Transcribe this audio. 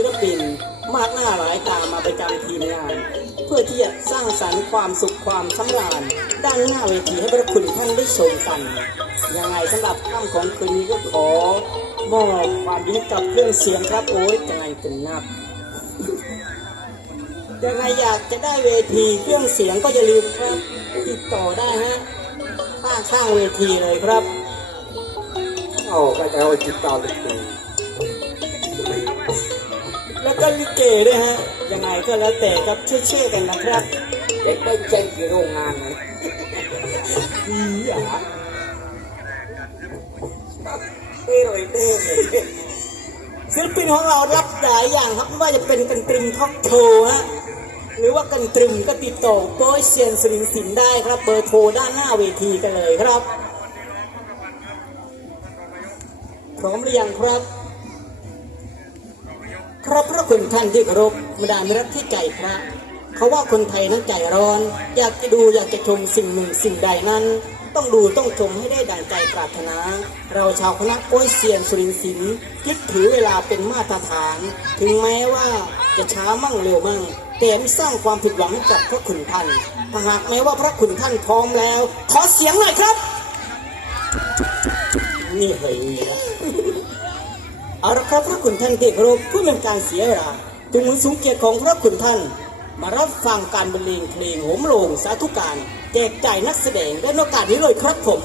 ศิลปินมากหน้าหลายตามาประจำทีมงาน เพื่อที่จะสร้างสรรค์ความสุขความสำราญด้านหน้าเวทีให้พระคุณท่านได้ชมกันยังไงสำหรับค่ำของคืนนี้ก็ขอมอบความยินดีกับเครื่องเสียงครับโอ้ยยังไงกันนับยังไงอยากจะได้เวทีเครื่องเสียงก็อย่าลืมครับติดต่อได้ฮะข้าข้างเวทีเลยครับโอ้ก็จะเอาจิตตาลิกีแล้ว ก็ลิเกด้วยฮะ ยังไงก็แล้วแต่ครับเชื่อๆกันนะครับ เด็กได้เจ๊งกี่โรงงานนะดีอะเอ้ยเด้เลยศิลปินของเรารับหลายอย่างครับไม่ว่าจะเป็นกันตรึมท็อกโชว์ฮะหรือว่ากันตรึมก็ติดต่อโป้ยเซียนสรินสินได้ครับเบอร์โทรด้านหน้าเวทีกันเลยครับ พร้อมหรือยังครับ ครับพระคุณท่านที่เคารพบรรดามิตรที่ใจพระเขาว่าคนไทยนั้นใจร้อน อยากจะดูอยากจะชมสิ่งหนึ่งสิ่งใดนั้น ต้องดูต้องชมให้ได้ดังใจปรารถนา เราชาวคณะโป้ยเซียนสุรินทร์ศิลป์ยึดถือเวลาเป็นมาตรฐาน ถึงแม้ว่าจะช้ามั่งเร็วมั่งแต่ไม่สร้างความผิดหวังให้กับพระคุณท่านถ้าหากแม้ว่าพระคุณท่านพร้อมแล้ว ขอเสียงหน่อยครับ นี่เฮ้ยนะ เอาละครับพระคุณท่านที่เคารพผู้เป็นการเสียเวลาถึงมือสูงเกียรติของพระคุณท่าน มารับฟังการบรรเลงเพลงโหมโลงสาธุการแจกจ่ายนักแสดงและโอกาสนี้เลยครับผม